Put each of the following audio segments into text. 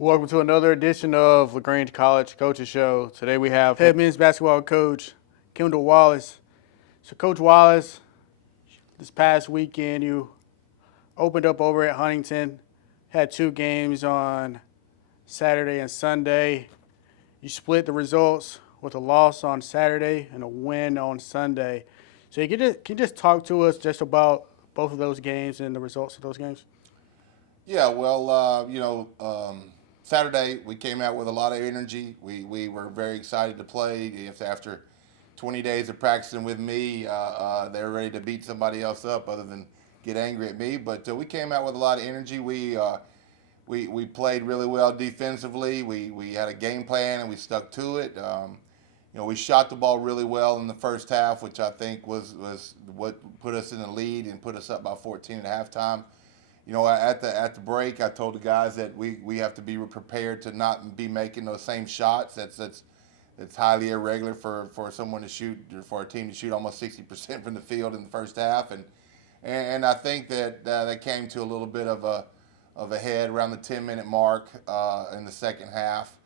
Welcome to another edition of LaGrange College Coaches Show. Today we have head men's basketball coach Kendall Wallace. So, Coach Wallace, this past weekend you opened up over at Huntington, had two games on Saturday and Sunday. You split the results with a loss on Saturday and a win on Sunday. So, can you just talk to us just about both of those games and the results of those games? Yeah, well, Saturday we came out with a lot of energy. We were very excited to play. If after 20 days of practicing with me, they were ready to beat somebody else up other than get angry at me. But we came out with a lot of energy. We played really well defensively. We had a game plan and we stuck to it. We shot the ball really well in the first half, which I think was what put us in the lead and put us up by 14 at halftime. At the break, I told the guys that we have to be prepared to not be making those same shots. That's highly irregular for someone to shoot, for a team to shoot almost 60% from the field in the first half, and I think that came to a little bit of a head around the 10-minute mark in the second half.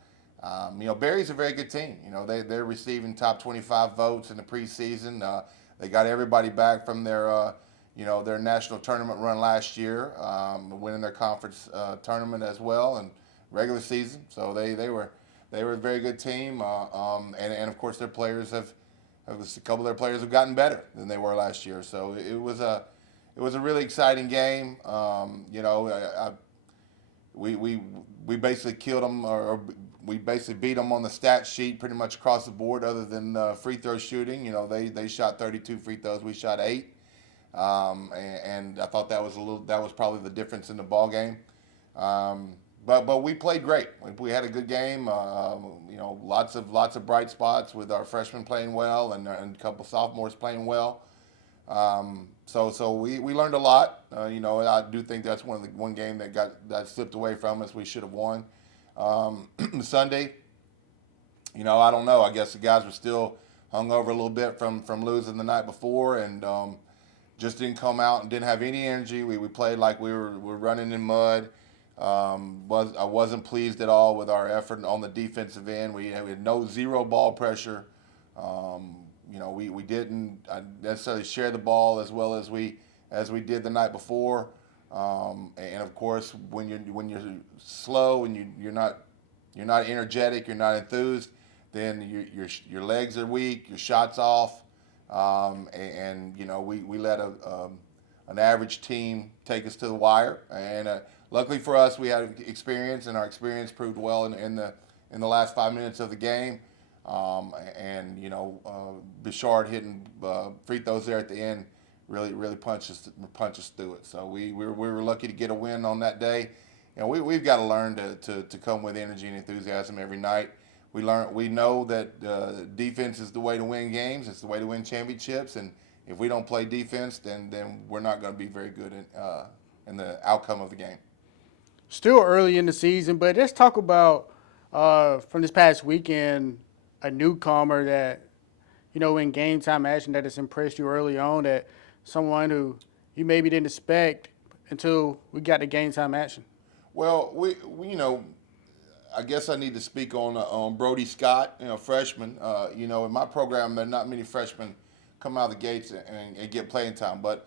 Barry's a very good team. They're receiving top 25 votes in the preseason. They got everybody back from their national tournament run last year, winning their conference tournament as well and regular season. So they were a very good team, and of course their players a couple of their players have gotten better than they were last year. So it was a really exciting game. We basically killed them, or we basically beat them on the stat sheet pretty much across the board, other than free throw shooting. They shot 32 free throws, we shot 8. And I thought that was probably the difference in the ball game. But we played great. We had a good game. Lots of bright spots with our freshmen playing well and a couple sophomores playing well. So we learned a lot. I do think that's one game that slipped away from us. We should have won. Sunday, I don't know. I guess the guys were still hung over a little bit from losing the night before, and just didn't come out and didn't have any energy. We played like we were running in mud. I wasn't pleased at all with our effort on the defensive end. We had zero ball pressure. We didn't necessarily share the ball as well as we did the night before. And of course, when you're slow and you're not energetic, you're not enthused, then your legs are weak, your shots off. We let an average team take us to the wire, and luckily for us, we had experience, and our experience proved well in the last 5 minutes of the game. Bouchard hitting free throws there at the end really punched us through it. So we were lucky to get a win on that day. We've got to learn to come with energy and enthusiasm every night. We know that defense is the way to win games. It's the way to win championships. And if we don't play defense, then we're not going to be very good in the outcome of the game. Still early in the season, but let's talk about from this past weekend a newcomer that in game time action that has impressed you early on, that someone who you maybe didn't expect until we got the game time action. Well, I guess I need to speak on Brody Scott, freshman. In my program, there are not many freshmen come out of the gates and get playing time, but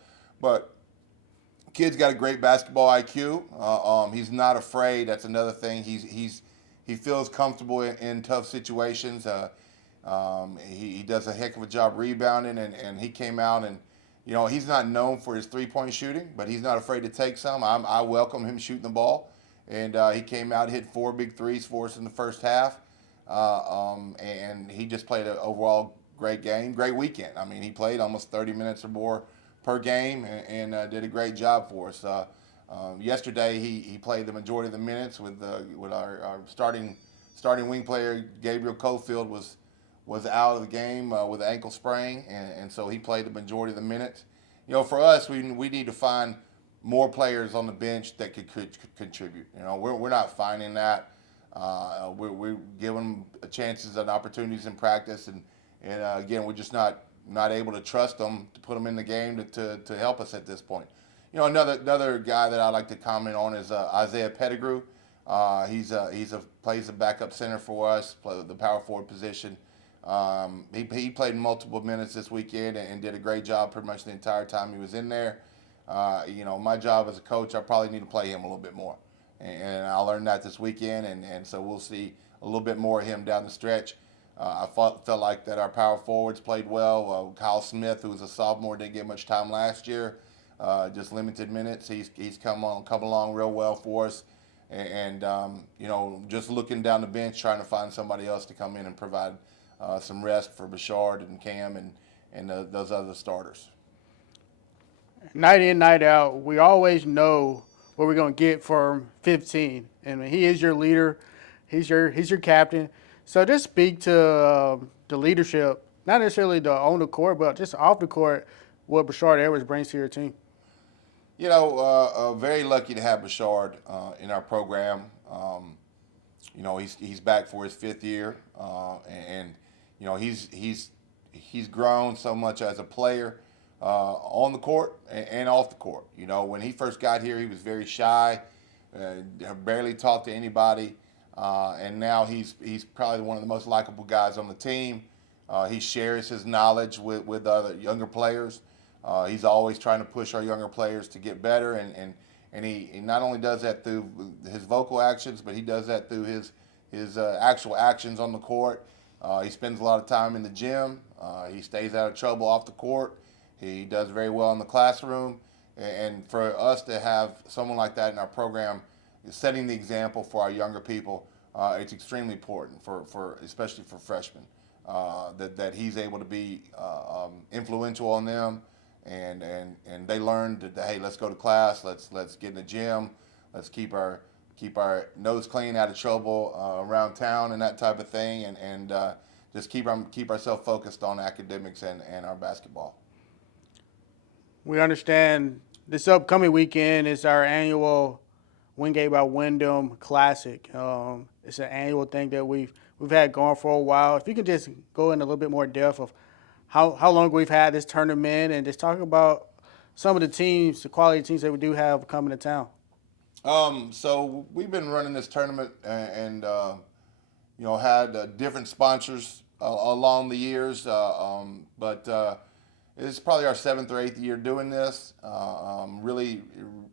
kid's got a great basketball IQ. He's not afraid. That's another thing. He feels comfortable in tough situations. He does a heck of a job rebounding, and he came out and he's not known for his 3-point shooting, but he's not afraid to take some. I welcome him shooting the ball. And he came out, hit 4 big threes for us in the first half, and he just played an overall great game, great weekend. I mean, he played almost 30 minutes or more per game, and did a great job for us. Yesterday, he played the majority of the minutes with our starting wing player Gabriel Cofield was out of the game with an ankle sprain, and so he played the majority of the minutes. For us, we need to find more players on the bench that could contribute. We're not finding that. We're giving them chances and opportunities in practice, and again, we're just not able to trust them to put them in the game to help us at this point. Another guy that I like to comment on is Isaiah Pettigrew. Plays a backup center for us, play the power forward position. He played multiple minutes this weekend and did a great job pretty much the entire time he was in there. My job as a coach, I probably need to play him a little bit more, and I learned that this weekend, and so we'll see a little bit more of him down the stretch. Felt like that our power forwards played well. Kyle Smith, who was a sophomore, didn't get much time last year, just limited minutes. He's come along real well for us, and just looking down the bench, trying to find somebody else to come in and provide some rest for Bashard and Cam and those other starters. Night in, night out, we always know what we're going to get from 15. And he is your leader. He's your captain. So just speak to the leadership, not necessarily on the court, but just off the court, what Bashard Edwards brings to your team. Very lucky to have Bashard in our program. He's back for his 5th year, and he's grown so much as a player on the court and off the court. When he first got here, he was very shy, barely talked to anybody, and now he's probably one of the most likable guys on the team. He shares his knowledge with other younger players. He's always trying to push our younger players to get better, and he not only does that through his vocal actions, but he does that through his actual actions on the court. He spends a lot of time in the gym. He stays out of trouble off the court. He does very well in the classroom. And for us to have someone like that in our program, setting the example for our younger people, it's extremely important for especially for freshmen, that he's able to be influential on them, and they learn that, hey, let's go to class, let's get in the gym, let's keep our nose clean, out of trouble around town and that type of thing, and just keep ourselves focused on academics and our basketball. We understand this upcoming weekend is our annual Wingate by Wyndham Classic. It's an annual thing that we've had going for a while. If you could just go in a little bit more depth of how long we've had this tournament, and just talk about some of the teams, the quality teams that we do have coming to town. So we've been running this tournament and had different sponsors along the years, but it's probably our 7th or 8th year doing this. Really,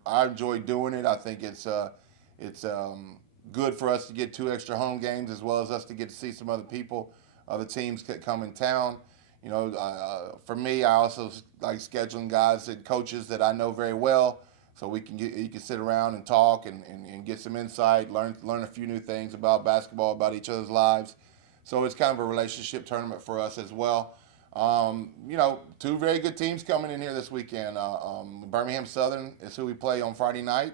I enjoy doing it. I think it's good for us to get 2 extra home games, as well as us to get to see some other people, other teams that come in town. For me, I also like scheduling guys and coaches that I know very well, so you can sit around and talk and get some insight, learn a few new things about basketball, about each other's lives. So it's kind of a relationship tournament for us as well. 2 very good teams coming in here this weekend. Birmingham Southern is who we play on Friday night.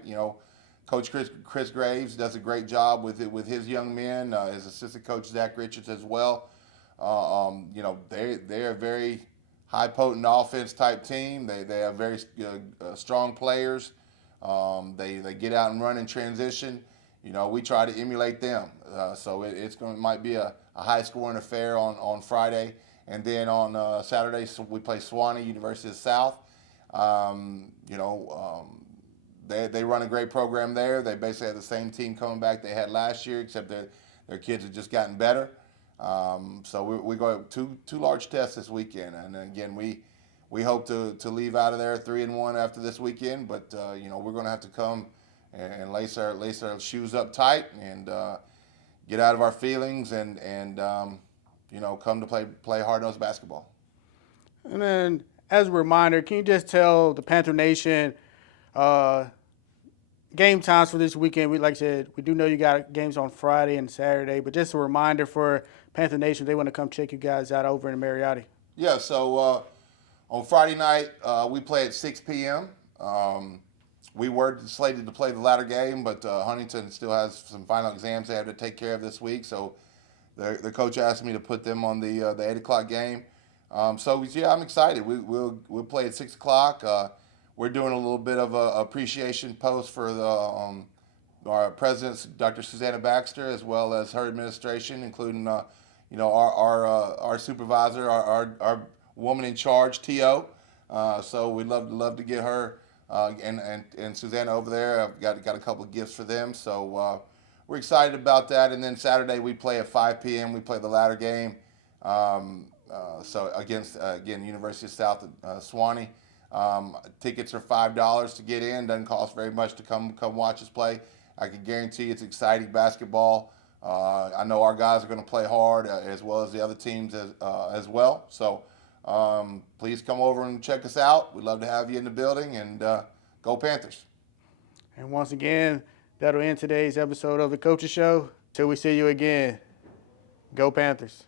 Coach Chris Graves does a great job with his young men. His assistant coach Zach Richards as well. They're a very high potent offense type team. They have very strong players. They get out and run in transition. We try to emulate them. So might be a high scoring affair on Friday. And then on Saturday, we play Sewanee, University of the South. They run a great program there. They basically have the same team coming back they had last year, except their kids have just gotten better. So we go two large tests this weekend, and again we hope to leave out of there 3-1 after this weekend. But we're going to have to come and lace our shoes up tight and get out of our feelings and come to play hard-nosed basketball. And then, as a reminder, can you just tell the Panther Nation game times for this weekend? Like I said, we do know you got games on Friday and Saturday, but just a reminder for Panther Nation, if they want to come check you guys out over in Mariotti. Yeah, so on Friday night, we play at 6 p.m. We were slated to play the latter game, but Huntington still has some final exams they have to take care of this week, so the coach asked me to put them on the 8 o'clock game. So yeah, I'm excited. We'll play at 6 o'clock. We're doing a little bit of a appreciation post for our president, Dr. Susanna Baxter, as well as her administration, including our supervisor, our woman in charge, T.O. So we'd love to get her and Susanna over there. I've got a couple of gifts for them. So we're excited about that. And then Saturday we play at 5 p.m. We play the ladder game. So against again University of South Sewanee. Tickets are $5 to get in. Doesn't cost very much to come watch us play. I can guarantee it's exciting basketball. I know our guys are going to play hard as well as the other teams as well. So please come over and check us out. We'd love to have you in the building, and go Panthers. And once again, that'll end today's episode of the Coaches Show. Till we see you again, go Panthers.